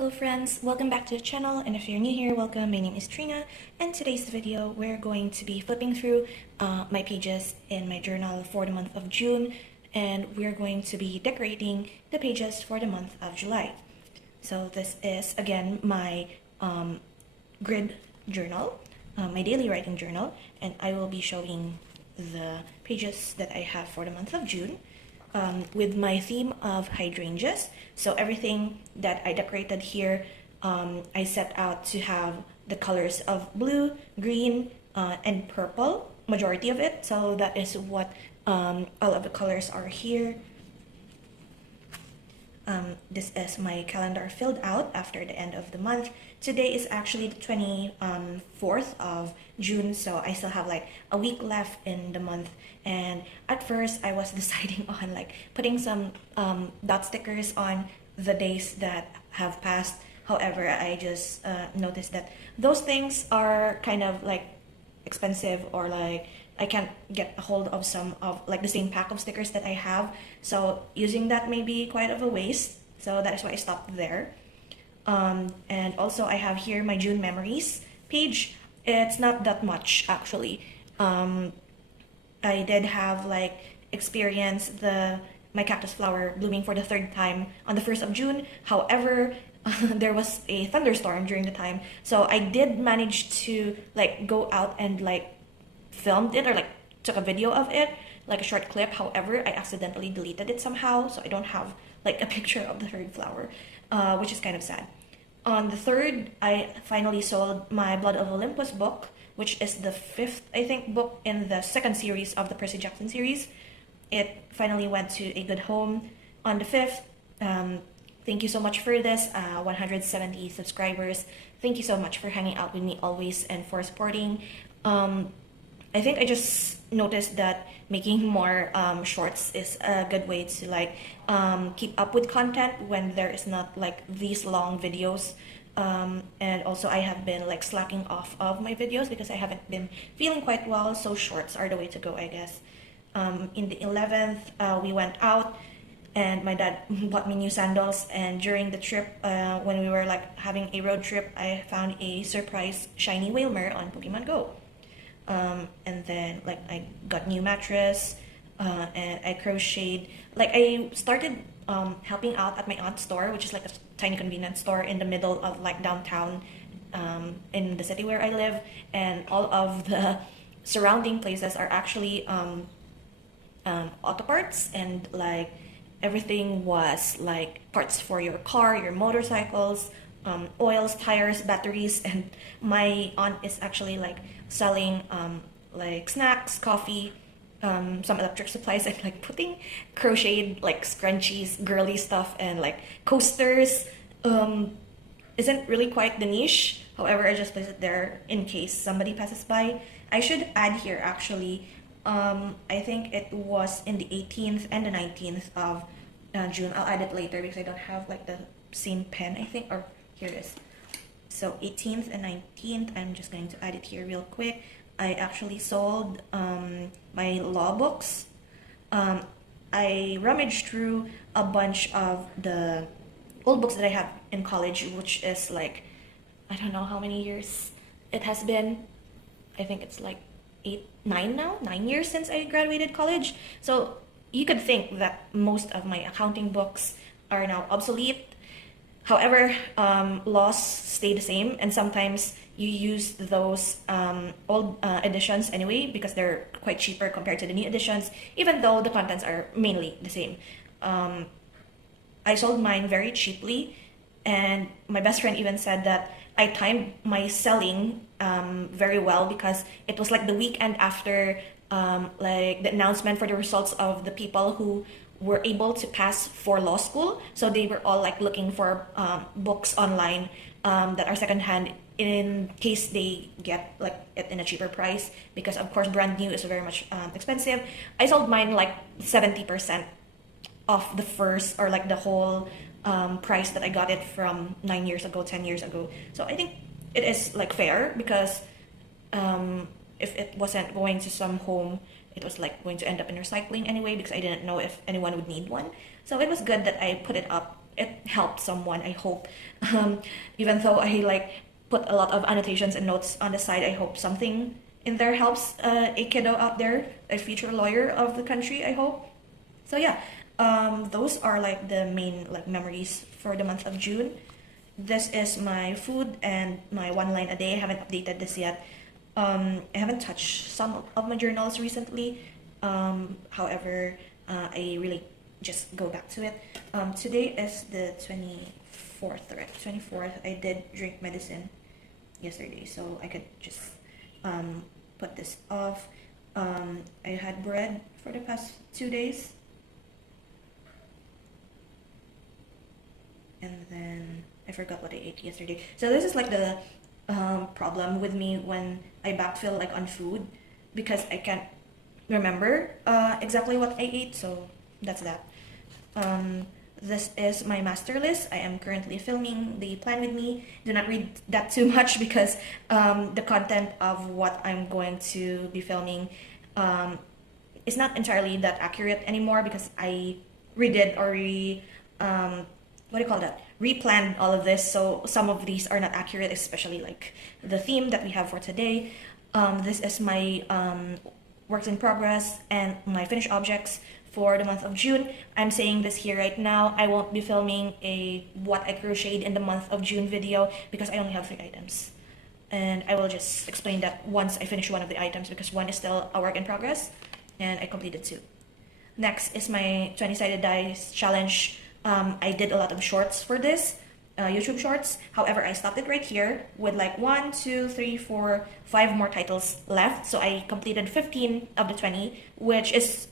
Hello friends, welcome back to the channel, and if you're new here, welcome. My name is Trina, and today's video we're going to be flipping through my pages in my journal for the month of June, and we're going to be decorating the pages for the month of July. So this is again my grid journal, my daily writing journal, and I will be showing the pages that I have for the month of June. With my theme of hydrangeas. So everything that I decorated here, I set out to have the colors of blue, green, and purple, majority of it. So that is what all of the colors are here. This is my calendar filled out after the end of the month. Today is actually the 24th of June, so I still have like a week left in the month. And at first I was deciding on like putting some dot stickers on the days that have passed. However, I just noticed that those things are kind of like expensive, or like I can't get a hold of some of like the same pack of stickers that I have, so using that may be quite of a waste, so that is why I stopped there. And also I have here my June memories page. It's not that much actually. I did have like experience my cactus flower blooming for the third time on the 1st of June. However, there was a thunderstorm during the time, so I did manage to like go out and like filmed it, or like took a video of it, like a short clip. However, I accidentally deleted it somehow, so I don't have like a picture of the third flower, which is kind of sad. On the 3rd, I finally sold my Blood of Olympus book, which is the 5th, I think, book in the 2nd series of the Percy Jackson series. It finally went to a good home on the 5th. Thank you so much for this, 170 subscribers. Thank you so much for hanging out with me always and for supporting. I think I just noticed that making more shorts is a good way to like keep up with content when there is not like these long videos. And also I have been like slacking off of my videos because I haven't been feeling quite well, so shorts are the way to go, I guess. In the 11th, we went out and my dad bought me new sandals, and during the trip, when we were like having a road trip, I found a surprise shiny Whalmer on Pokemon Go. And then like I got new mattress, and I crocheted. Like I started helping out at my aunt's store, which is like a tiny convenience store in the middle of like downtown, in the city where I live, and all of the surrounding places are actually auto parts, and like everything was like parts for your car, your motorcycles, oils, tires, batteries. And my aunt is actually like selling like snacks, coffee, some electric supplies, and like putting crocheted like scrunchies, girly stuff, and like coasters. Isn't really quite the niche. However, I just place it there in case somebody passes by. I should add here actually, I think it was in the 18th and the 19th of June. I'll add it later because I don't have like the same pen, I think, or here it is. So 18th and 19th, I'm just going to add it here real quick. I actually sold my law books. I rummaged through a bunch of the old books that I have in college, which is like, I don't know how many years it has been. I think it's like 9 years since I graduated college. So you could think that most of my accounting books are now obsolete. However, laws stay the same, and sometimes you use those old editions anyway because they're quite cheaper compared to the new editions, even though the contents are mainly the same. I sold mine very cheaply, and my best friend even said that I timed my selling very well because it was like the weekend after like the announcement for the results of the people who were able to pass for law school. So they were all like looking for books online that are secondhand in case they get like it in a cheaper price, because of course brand new is very much expensive. I sold mine like 70% off the first, or like the whole price that I got it from 9 years ago, 10 years ago. So I think it is like fair, because if it wasn't going to some home, it was like going to end up in recycling anyway, because I didn't know if anyone would need one. So it was good that I put it up it helped someone, I hope. Even though I like put a lot of annotations and notes on the side, I hope something in there helps a kiddo out there, a future lawyer of the country, I hope. So yeah, those are like the main like memories for the month of June. This is my food and my one line a day. I haven't updated this yet. I haven't touched some of my journals recently. However, I really just go back to it. Today is the 24th, right? 24th. I did drink medicine yesterday, so I could just put this off. I had bread for the past 2 days. And then I forgot what I ate yesterday. So this is like the problem with me when I backfill like on food, because I can't remember exactly what I ate. So that's that. This is my master list. I am currently filming the plan with me. Do not read that too much, because the content of what I'm going to be filming is not entirely that accurate anymore, because I redid or what do you call that? Replanned all of this, so some of these are not accurate, especially like the theme that we have for today. This is my works in progress and my finished objects for the month of June. I'm saying this here right now. I won't be filming a what I crocheted in the month of June video, because I only have 3 items. And I will just explain that once I finish one of the items, because one is still a work in progress and I completed 2. Next is my 20-sided dice challenge. I did a lot of shorts for this, YouTube shorts. However, I stopped it right here with like 1, 2, 3, 4, 5 more titles left. So I completed 15 of the 20, which is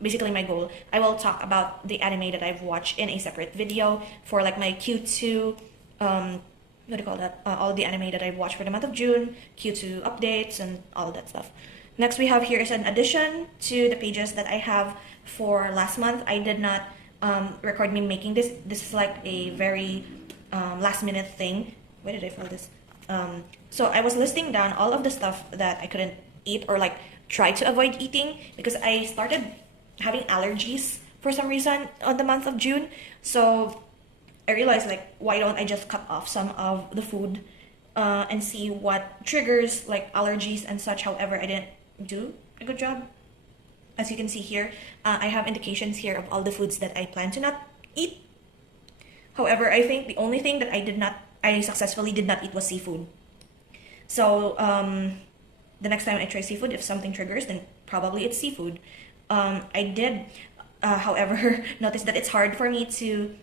basically my goal. I will talk about the anime that I've watched in a separate video for like my Q2, what do you call that? All the anime that I've watched for the month of June, Q2 updates, and all that stuff. Next we have here is an addition to the pages that I have for last month. I did not record me making this. This is like a very last minute thing. Where did I file this? So I was listing down all of the stuff that I couldn't eat or like try to avoid eating, because I started having allergies for some reason on the month of June. So I realized, like, why don't I just cut off some of the food and see what triggers like allergies and such. However, I didn't do a good job. As you can see here, I have indications here of all the foods that I plan to not eat. However, I think the only thing that I successfully did not eat was seafood. So the next time I try seafood, if something triggers, then probably it's seafood. I did, however, notice that it's hard for me to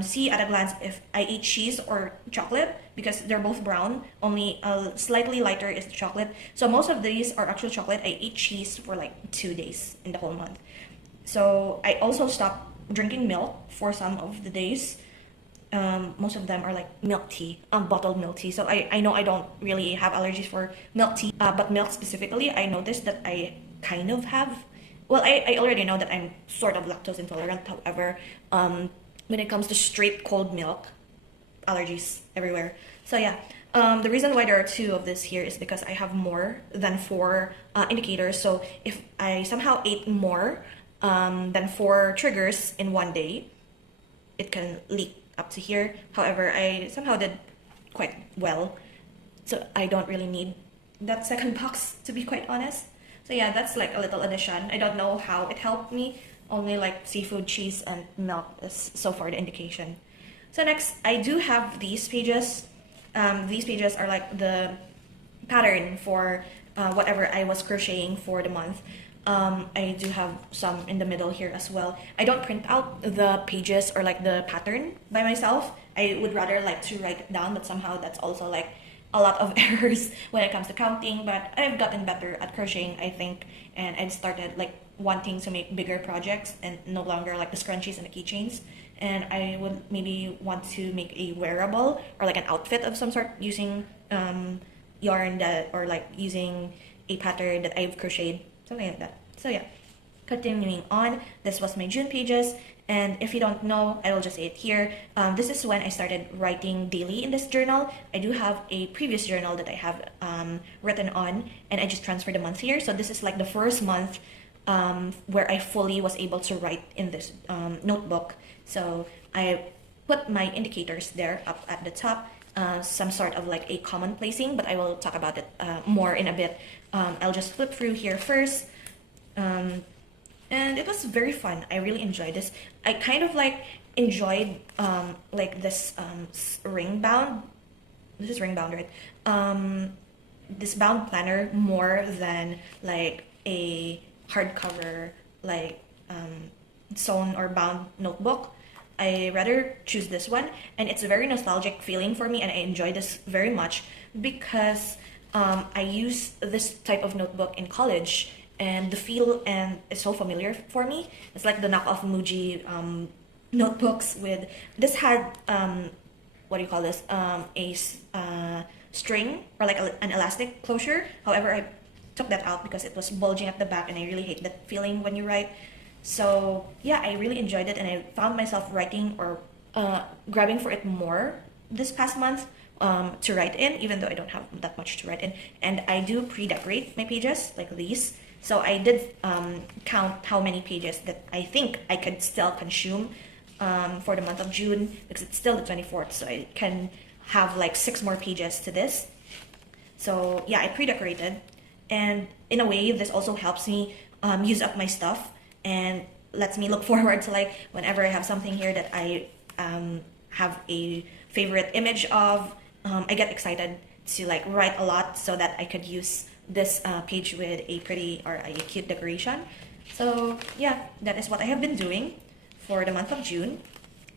see at a glance if I eat cheese or chocolate, because they're both brown. Only slightly lighter is the chocolate. So most of these are actual chocolate. I ate cheese for like 2 days in the whole month. So I also stopped drinking milk for some of the days. Most of them are like milk tea, bottled milk tea. So I know I don't really have allergies for milk tea, but milk specifically, I noticed that I kind of have. Well, I already know that I'm sort of lactose intolerant. However, when it comes to straight cold milk, allergies everywhere. So yeah, the reason why there are 2 of this here is because I have more than 4 indicators. So if I somehow ate more than 4 triggers in one day, it can leak up to here. However, I somehow did quite well, so I don't really need that second box, to be quite honest. So yeah, that's like a little addition. I don't know how it helped me. Only like seafood, cheese, and milk is so far the indication. So next, I do have these pages. These pages are like the pattern for whatever I was crocheting for the month. I do have some in the middle here as well. I don't print out the pages or like the pattern by myself. I would rather like to write it down, but somehow that's also like a lot of errors when it comes to counting. But I've gotten better at crocheting, I think, and I've started like wanting to make bigger projects and no longer like the scrunchies and the keychains. And I would maybe want to make a wearable or like an outfit of some sort using yarn that, or like using a pattern that I've crocheted, something like that. So yeah, continuing on, this was my June pages. And if you don't know, I will just say it here. This is when I started writing daily in this journal. I do have a previous journal that I have written on, and I just transferred the month here. So this is like the first month where I fully was able to write in this notebook. So I put my indicators there up at the top, some sort of like a common placing, but I will talk about it more in a bit. I'll just flip through here first. And it was very fun. I really enjoyed this. I kind of like enjoyed like this ring bound. This is ring bound, right? This bound planner more than like a hardcover like sewn or bound notebook. I rather choose this one, and it's a very nostalgic feeling for me, and I enjoy this very much because I used this type of notebook in college, and the feel and is so familiar for me. It's like the knockoff Muji notebooks with this had what do you call this string or like an elastic closure. However, I took that out because it was bulging at the back, and I really hate that feeling when you write. So yeah, I really enjoyed it, and I found myself writing or grabbing for it more this past month to write in, even though I don't have that much to write in. And I do pre-decorate my pages like these. So I did count how many pages that I think I could still consume for the month of June, because it's still the 24th, so I can have like 6 more pages to this. So yeah, I pre-decorated, and in a way this also helps me use up my stuff and lets me look forward to like whenever I have something here that I have a favorite image of, I get excited to like write a lot so that I could use this page with a pretty or a cute decoration. So yeah, that is what I have been doing for the month of June.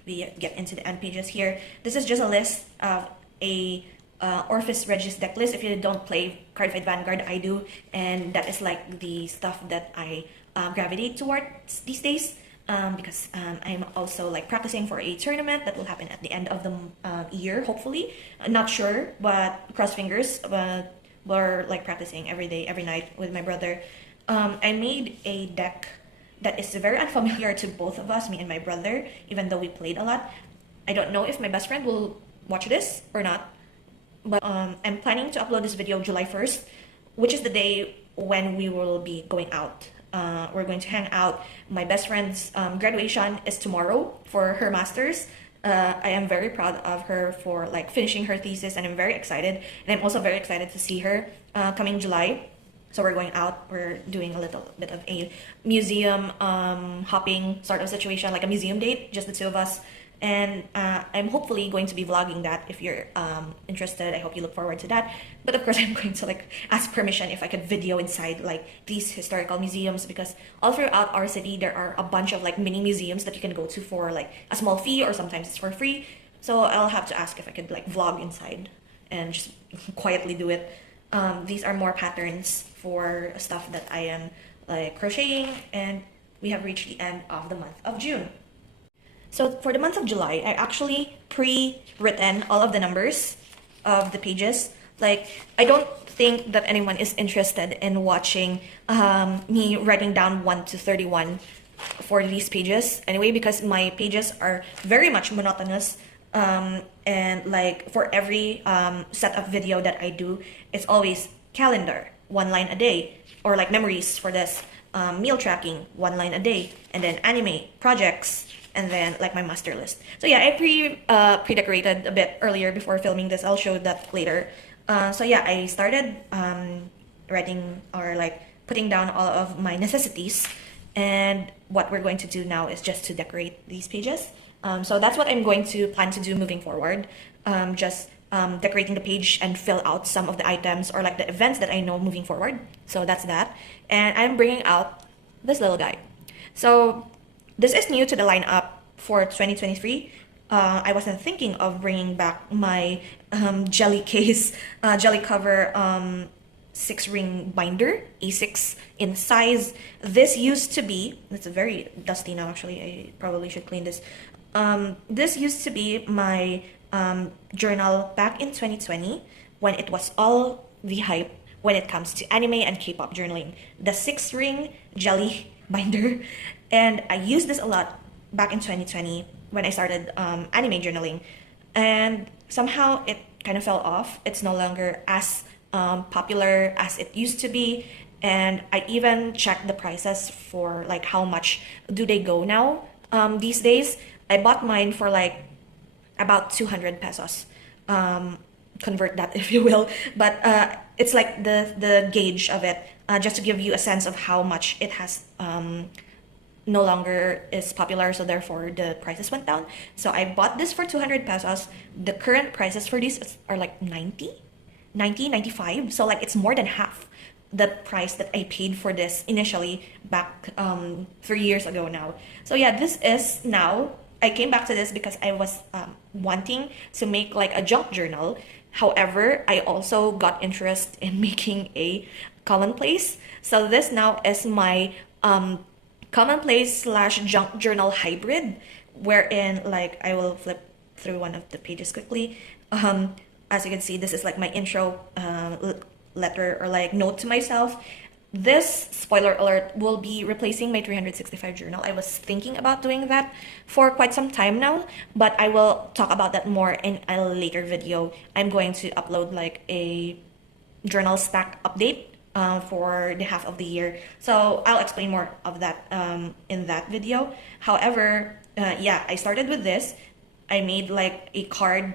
We get into the end pages here. This is just a list of a Orphis Regis deck list. If you don't play Cardfight Vanguard, I do, and that is like the stuff that I gravitate towards these days, because I'm also like practicing for a tournament that will happen at the end of the year, hopefully. Not sure, but cross fingers. We're like practicing every day, every night with my brother. I made a deck that is very unfamiliar to both of us, me and my brother, even though we played a lot. I don't know if my best friend will watch this or not, but I'm planning to upload this video July 1st, which is the day when we will be going out. We're going to hang out. My best friend's graduation is tomorrow for her master's. I am very proud of her for like finishing her thesis, and I'm very excited. And I'm also very excited to see her coming July. So we're going out. We're doing a little bit of a museum hopping sort of situation, like a museum date, just the two of us. And I'm hopefully going to be vlogging that. If you're interested, I hope you look forward to that. But of course, I'm going to like ask permission if I could video inside like these historical museums, because all throughout our city there are a bunch of like mini museums that you can go to for like a small fee, or sometimes it's for free. So I'll have to ask if I could like vlog inside and just quietly do it. These are more patterns for stuff that I am like crocheting, and we have reached the end of the month of June. So for the month of July, I actually pre-written all of the numbers of the pages. Like, I don't think that anyone is interested in watching me writing down 1 to 31 for these pages anyway, because my pages are very much monotonous. And like for every set of video that I do, it's always calendar, 1 line a day, or like memories for this, meal tracking, 1 line a day, and then anime, projects, and then like my master list. So yeah, I pre-decorated a bit earlier before filming this. I'll show that later. So yeah, I started writing or like putting down all of my necessities, and what we're going to do now is just to decorate these pages. So that's what I'm going to plan to do moving forward. Just decorating the page and fill out some of the items or like the events that I know moving forward. So that's that. And I'm bringing out this little guy. So this is new to the lineup for 2023. I wasn't thinking of bringing back my jelly case, jelly cover 6-ring binder, A6 in size. This used to be, it's very dusty now actually, I probably should clean this. This used to be my journal back in 2020, when it was all the hype when it comes to anime and K-pop journaling. The 6-ring jelly binder. And I used this a lot back in 2020 when I started anime journaling. And somehow it kind of fell off. It's no longer as popular as it used to be. and I even checked the prices for like how much do they go now these days. I bought mine for like about 200 pesos. Convert that if you will, but it's like the gauge of it, just to give you a sense of how much it has no longer is popular, so therefore the prices went down. So I bought this for 200 pesos. The current prices for these are like 95, so like it's more than half the price that I paid for this initially back 3 years ago now. So yeah, this is now, I came back to this because I was wanting to make like a junk journal. However, I also got interest in making a commonplace. So this now is my commonplace slash junk journal hybrid, wherein like I will flip through one of the pages quickly. As you can see, this is like my intro letter or like note to myself. This, spoiler alert, will be replacing my 365 journal. I was thinking about doing that for quite some time now, but I will talk about that more in a later video. I'm going to upload like a journal stack update for the half of the year. So I'll explain more of that in that video. However, yeah, I started with this. I made like a card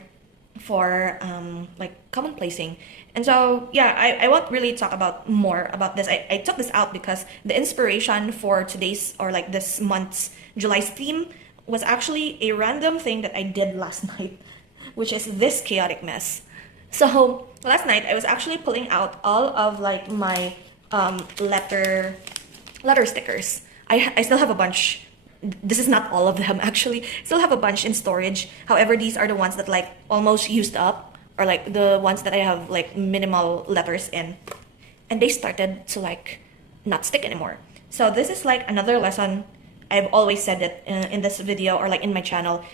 for like commonplacing. And so yeah, I won't really talk about more about this. I took this out because the inspiration for today's or like this month's July's theme was actually a random thing that I did last night, which is this chaotic mess. So last night I was actually pulling out all of like my letter stickers. I still have a bunch. This is not all of them actually. Still have a bunch in storage. However, these are the ones that like almost used up, or like the ones that I have like minimal letters in, and they started to like not stick anymore. So this is like another lesson. I've always said it in this video or like in my channel.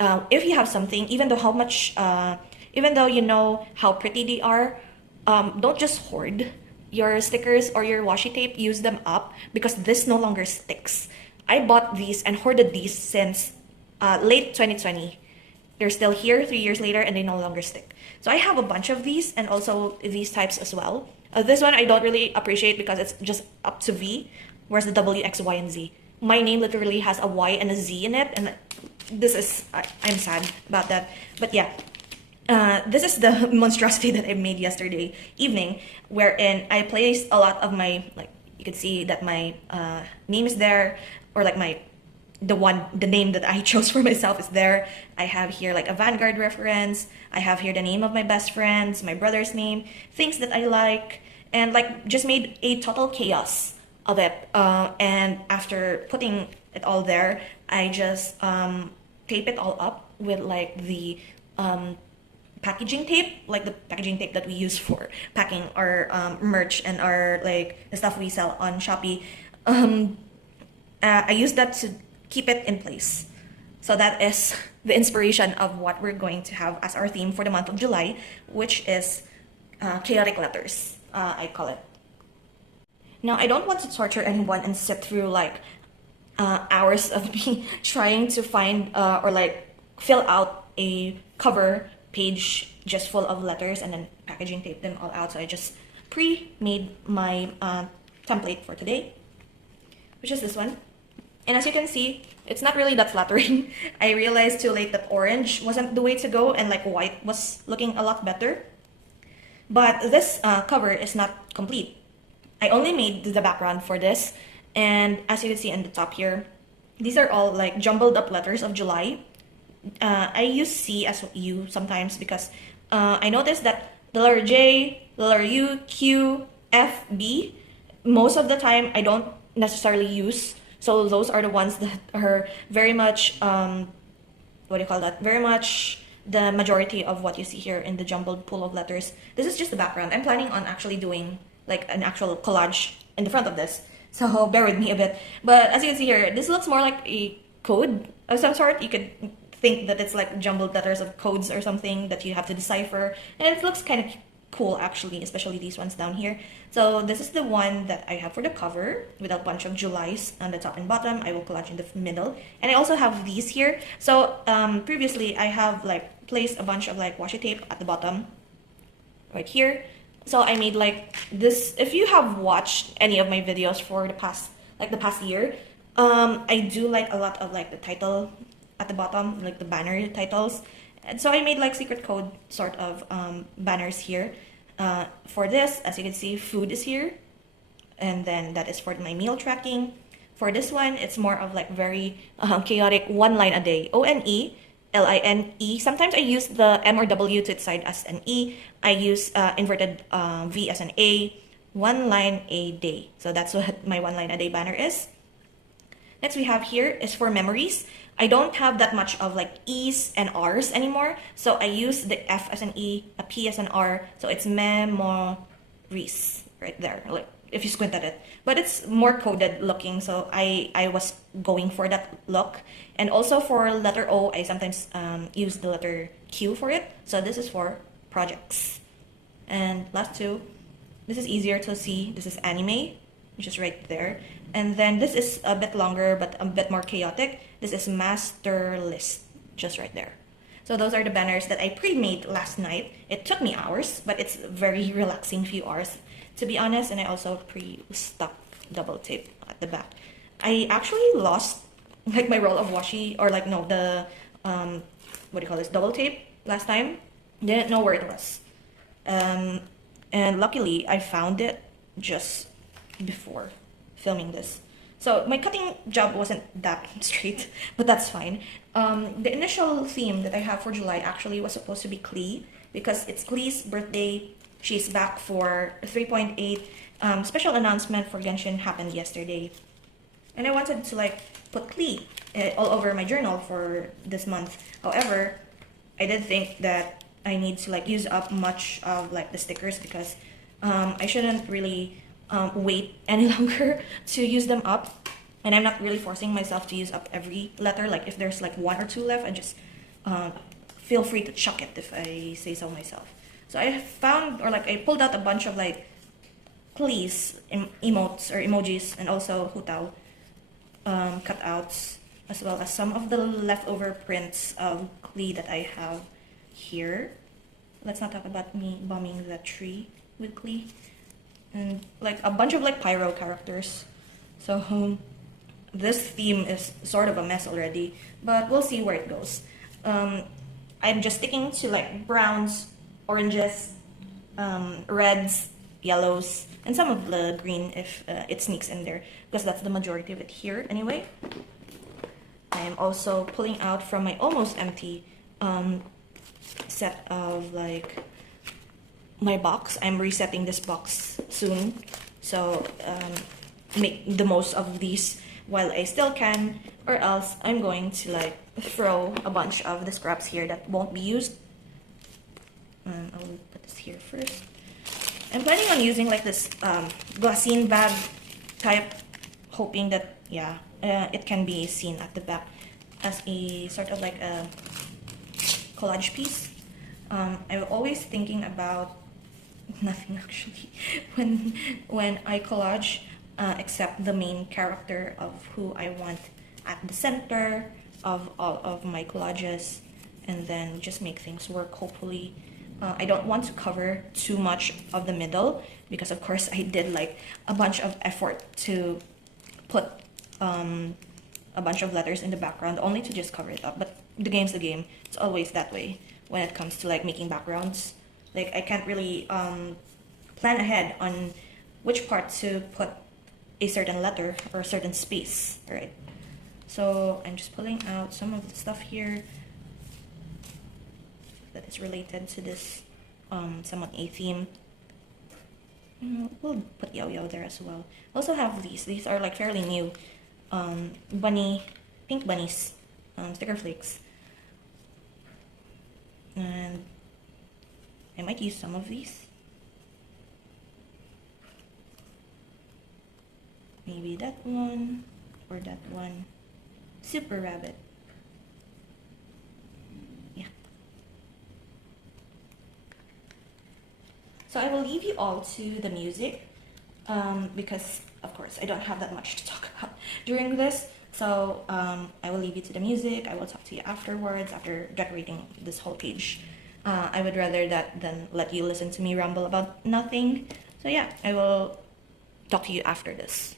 If you have something, even though you know how pretty they are, don't just hoard your stickers or your washi tape. Use them up, because this no longer sticks. I bought these and hoarded these since late 2020. They're still here 3 years later and they no longer stick. So I have a bunch of these, and also these types as well. This one I don't really appreciate because it's just up to V, whereas the W, X, Y, and Z. My name literally has a Y and a Z in it, and this is, I'm sad about that. But yeah, this is the monstrosity that I made yesterday evening, wherein I placed a lot of my, like, you can see that my name is there, or like the name that I chose for myself is there. I have here like a Vanguard reference. I have here the name of my best friends, my brother's name, things that I like, and like just made a total chaos of it. And after putting it all there, I just tape it all up with like the packaging tape, like the packaging tape that we use for packing our merch and our like the stuff we sell on Shopee. I use that to keep it in place. So that is the inspiration of what we're going to have as our theme for the month of July, which is chaotic letters, I call it. Now, I don't want to torture anyone and sit through like hours of me trying to find or like fill out a cover page just full of letters and then packaging tape them all out. So I just pre-made my template for today, which is this one. And as you can see, it's not really that flattering. I realized too late that orange wasn't the way to go, and like white was looking a lot better. But this cover is not complete. I only made the background for this, and as you can see in the top here, these are all like jumbled up letters of July. I use C as U sometimes because I noticed that the letter J, the letter U, Q, F, B, most of the time I don't necessarily use. So those are the ones that are very much, what do you call that? Very much the majority of what you see here in the jumbled pool of letters. This is just the background. I'm planning on actually doing like an actual collage in the front of this. So bear with me a bit. But as you can see here, this looks more like a code of some sort. You could think that it's like jumbled letters of codes or something that you have to decipher. And it looks kind of cool actually, especially these ones down here. So this is the one that I have for the cover with a bunch of Julys on the top and bottom. I will collage in the middle, and I also have these here. So previously I have like placed a bunch of like washi tape at the bottom right here, So I made like this. If you have watched any of my videos for the past year, I do like a lot of like the title at the bottom, like the banner titles. And so I made like secret code sort of banners here. For this, as you can see, food is here, and then that is for my meal tracking. For this one, it's more of like very chaotic, one line a day. ONELINE. Sometimes I use the M or W to its side as an E. I use inverted V as an A. One line a day. So that's what my one line a day banner is. Next we have here is for memories. I don't have that much of like E's and R's anymore. So I use the F as an E, a P as an R. So it's memories right there. Like if you squint at it, but it's more coded looking, so I was going for that look. And also for letter O, I sometimes use the letter Q for it. So this is for projects. And last two, this is easier to see. This is anime, which is right there. And then this is a bit longer but a bit more chaotic. This is master list, just right there. So those are the banners that I pre-made last night. It took me hours, but it's very relaxing few hours, to be honest. And I also pre-stuck double tape at the back. I actually lost like my roll of washi, or like no, the what do you call this, double tape last time. Didn't know where it was, and luckily I found it just before filming this. So my cutting job wasn't that straight, but that's fine. The initial theme that I have for July actually was supposed to be Klee, because it's Klee's birthday. She's back for 3.8. Special announcement for Genshin happened yesterday. And I wanted to like put Klee all over my journal for this month. However, I did think that I need to like use up much of like the stickers, because I shouldn't really wait any longer to use them up. And I'm not really forcing myself to use up every letter. Like if there's like one or two left, I just feel free to chuck it, if I say so myself. So I found, or like I pulled out a bunch of like Klee's emotes or emojis, and also Hutao cutouts, as well as some of the leftover prints of Klee that I have here. Let's not talk about me bombing that tree with Klee. And like a bunch of like pyro characters. So this theme is sort of a mess already, but we'll see where it goes. I'm just sticking to like browns, oranges, reds, yellows, and some of the green if it sneaks in there, because that's the majority of it here anyway. I am also pulling out from my almost empty set of like my box. I'm resetting this box soon, so make the most of these while I still can, or else I'm going to like throw a bunch of the scraps here that won't be used. I'll put this here first. I'm planning on using like this glassine bag type, hoping that it can be seen at the back as a sort of like a collage piece. I'm always thinking about nothing actually when I collage, except the main character of who I want at the center of all of my collages, and then just make things work, hopefully. I don't want to cover too much of the middle, because of course I did like a bunch of effort to put a bunch of letters in the background only to just cover it up. But the game's the game. It's always that way when it comes to like making backgrounds. Like I can't really plan ahead on which part to put a certain letter or a certain space, right? So I'm just pulling out some of the stuff here that is related to this somewhat a theme. We'll put Yao Yao there as well. Also have these. These are like fairly new pink bunnies, sticker flakes. And I might use some of these. Maybe that one or that one. Super rabbit. Yeah. So I will leave you all to the music, because of course I don't have that much to talk about during this. So I will leave you to the music. I will talk to you afterwards, after decorating this whole page. I would rather that than let you listen to me ramble about nothing. So yeah, I will talk to you after this.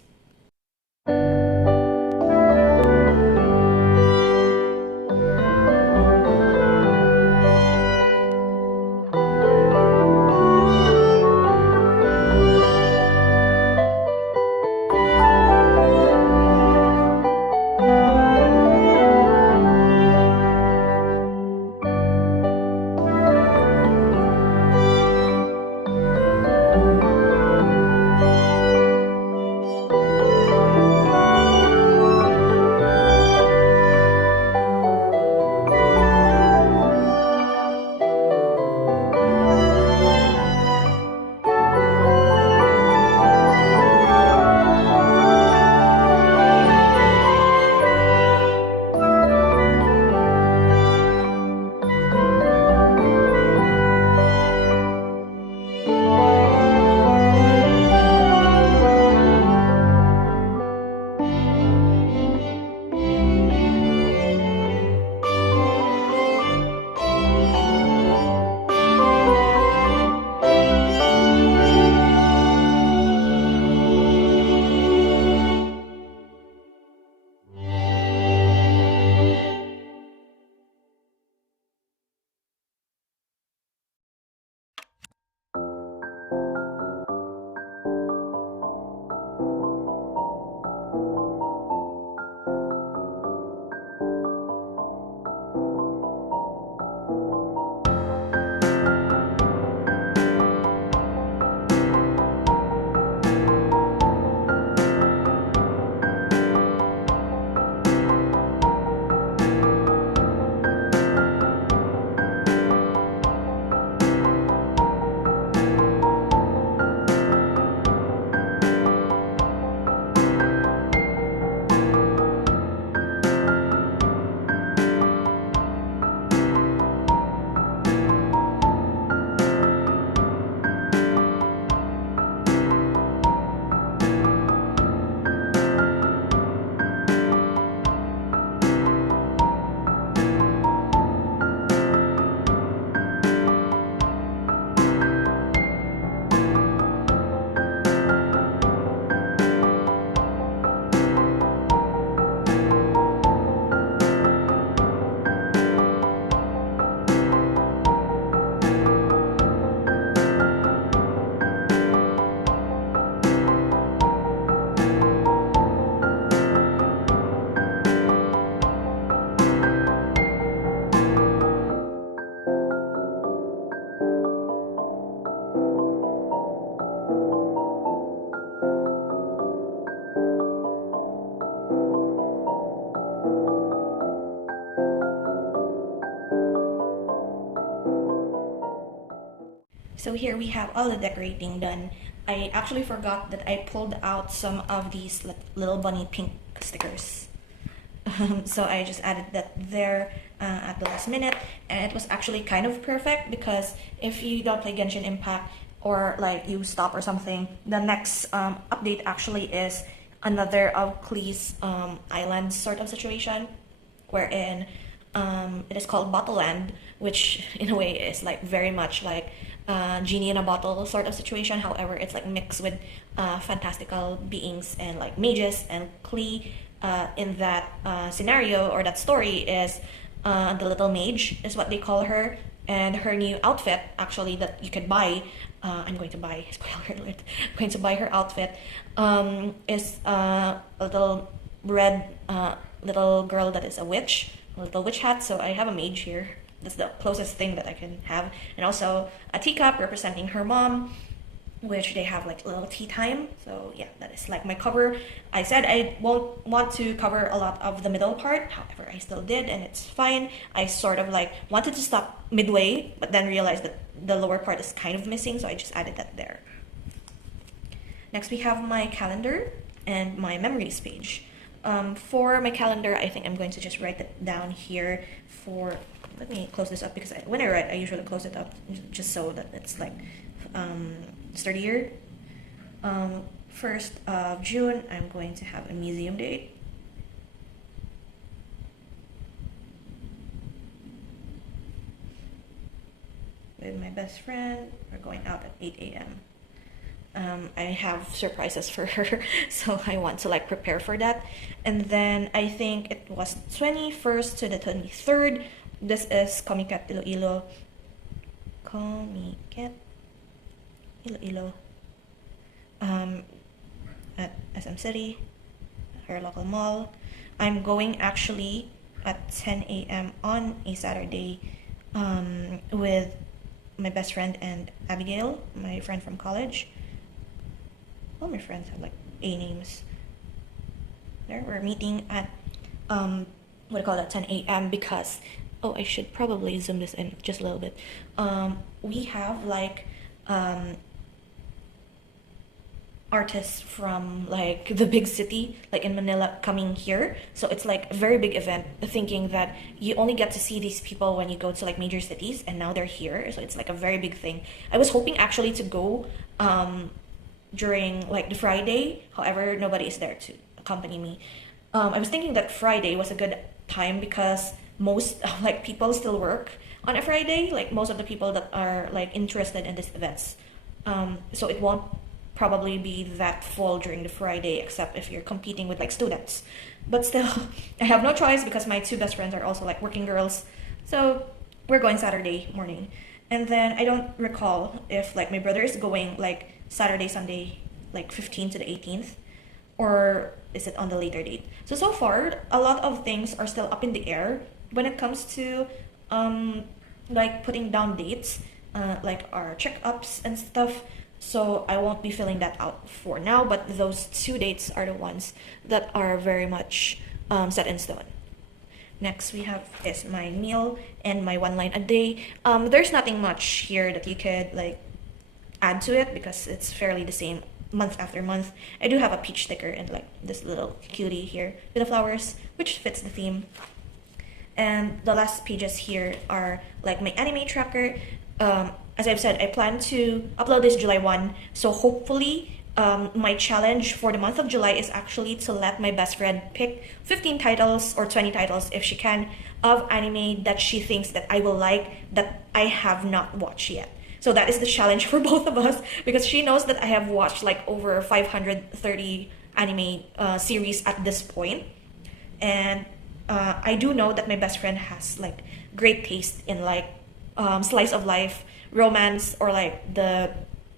So here we have all the decorating done. I actually forgot that I pulled out some of these little bunny pink stickers. So I just added that there at the last minute, and it was actually kind of perfect because if you don't play Genshin Impact or like you stop or something, the next update actually is another of Klee's island sort of situation, wherein it is called Bottle Land, which in a way is like very much like genie in a bottle sort of situation. However, it's like mixed with fantastical beings and like mages, and Klee in that scenario or that story is the little mage is what they call her, and her new outfit actually that you can buy. I'm going to buy, spoiler alert, I'm going to buy her outfit, is a little red little girl that is a witch, a little witch hat. So I have a mage here. That's the closest thing that I can have. And also a teacup representing her mom, which they have like little tea time. So yeah, that is like my cover. I said I won't want to cover a lot of the middle part, however I still did, and it's fine. I sort of like wanted to stop midway, but then realized that the lower part is kind of missing, so I just added that there. Next we have my calendar and my memories page. For my calendar, I think I'm going to just write it down here for, let me close this up because when I write, I usually close it up just so that it's like sturdier. 1st of June, I'm going to have a museum date. with my best friend. We're going out at 8 a.m. I have surprises for her, so I want to like prepare for that. And then I think it was 21st to the 23rd. This is Comiket Iloilo. Comiket Iloilo. At SM City, her local mall. I'm going actually at 10 a.m. on a Saturday with my best friend and Abigail, my friend from college. All my friends have like A names. There, we're meeting at what do you call that, 10 a.m. because I should probably zoom this in just a little bit. We have like artists from like the big city, like in Manila, coming here. So it's like a very big event, thinking that you only get to see these people when you go to like major cities, and now they're here. So it's like a very big thing. I was hoping actually to go during like the Friday, however nobody is there to accompany me. I was thinking that Friday was a good time because most like people still work on a Friday, like most of the people that are like interested in these events. So it won't probably be that full during the Friday, except if you're competing with like students. But still, I have no choice because my two best friends are also like working girls. So we're going Saturday morning. And then I don't recall if like my brother is going like Saturday, Sunday, like 15th to the 18th, or is it on the later date? So far, a lot of things are still up in the air when it comes to like putting down dates, like our checkups and stuff. So I won't be filling that out for now, but those two dates are the ones that are very much set in stone. Next we have is my meal and my one line a day. There's nothing much here that you could like add to it because it's fairly the same month after month. I do have a peach sticker and like this little cutie here with the flowers, which fits the theme. And the last pages here are like my anime tracker. As I've said, I plan to upload this July 1. So hopefully my challenge for the month of July is actually to let my best friend pick 15 titles or 20 titles if she can of anime that she thinks that I will like that I have not watched yet. So that is the challenge for both of us because she knows that I have watched like over 530 anime series at this point. And I do know that my best friend has like great taste in like slice of life, romance, or like the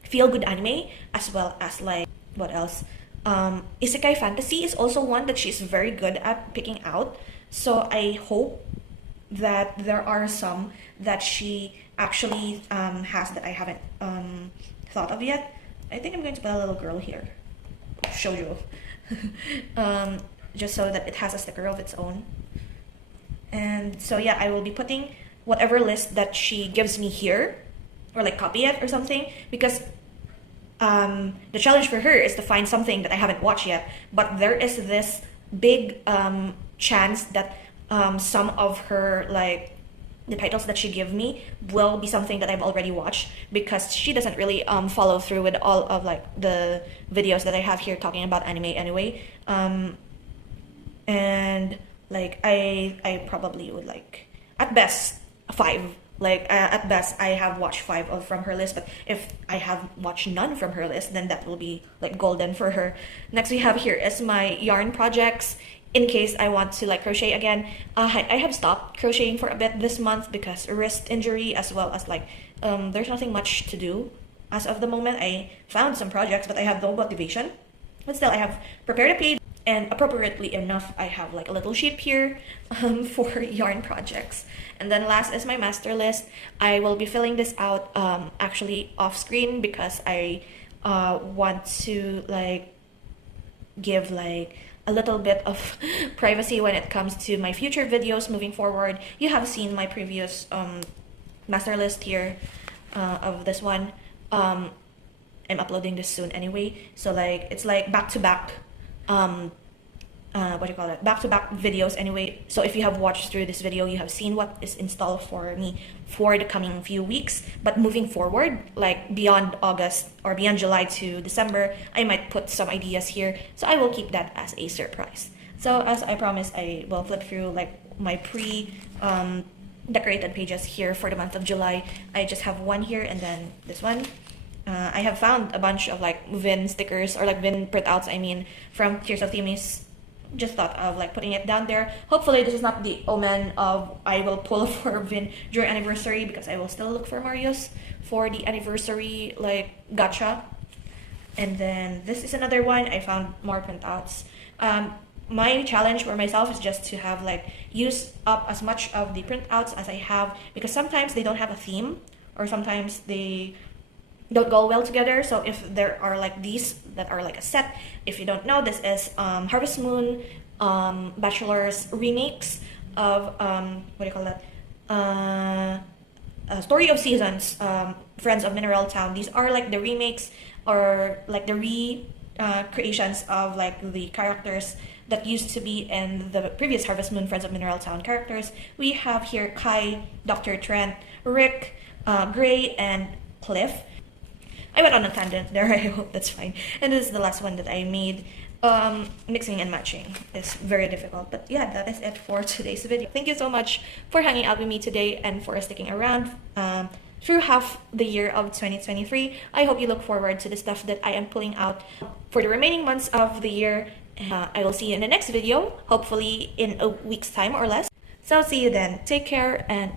feel-good anime, as well as like what else? Isekai fantasy is also one that she's very good at picking out. So I hope that there are some that she actually has that I haven't thought of yet. I think I'm going to put a little girl here, shoujo, just so that it has a sticker of its own. And so yeah, I will be putting whatever list that she gives me here, or like copy it or something, because the challenge for her is to find something that I haven't watched yet. But there is this big chance that some of her like the titles that she give me will be something that I've already watched, because she doesn't really follow through with all of like the videos that I have here talking about anime anyway. And like I probably would like at best 5. Like at best I have watched 5 of from her list, but if I have watched none from her list, then that will be like golden for her. Next we have here is my yarn projects in case I want to like crochet again. I have stopped crocheting for a bit this month because wrist injury, as well as like there's nothing much to do as of the moment. I found some projects but I have no motivation, but still I have prepared a page, and appropriately enough I have like a little sheet here for yarn projects. And then last is my master list. I will be filling this out actually off screen because I want to like give like a little bit of privacy when it comes to my future videos moving forward. You have seen my previous master list here of this one. I'm uploading this soon anyway, so like it's like back-to-back what do you call it, back-to-back videos anyway. So if you have watched through this video, you have seen what is installed for me for the coming few weeks. But moving forward, like beyond August or beyond July to December, I might put some ideas here, so I will keep that as a surprise. So as I promised, I will flip through like my decorated pages here for the month of July. I just have one here and then this one. I have found a bunch of like Vin stickers or like Vin printouts, I mean, from Tears of Themis. Just thought of like putting it down there. Hopefully this is not the omen of I will pull for Vin during anniversary, because I will still look for Marius for the anniversary like gacha. And then this is another one. I found more printouts. My challenge for myself is just to have like use up as much of the printouts as I have, because sometimes they don't have a theme, or sometimes they don't go well together. So if there are like these that are like a set, if you don't know, this is Harvest Moon Bachelor's remakes of what do you call that, Story of Seasons, Friends of Mineral Town. These are like the remakes, or like the creations of like the characters that used to be in the previous Harvest Moon Friends of Mineral Town characters. We have here Kai, Dr. Trent, Rick, Gray, and Cliff. I went on a tangent there, I hope that's fine. And this is the last one that I made. Mixing and matching is very difficult. But yeah, that is it for today's video. Thank you so much for hanging out with me today and for sticking around through half the year of 2023. I hope you look forward to the stuff that I am pulling out for the remaining months of the year. I will see you in the next video, hopefully in a week's time or less. So see you then. Take care and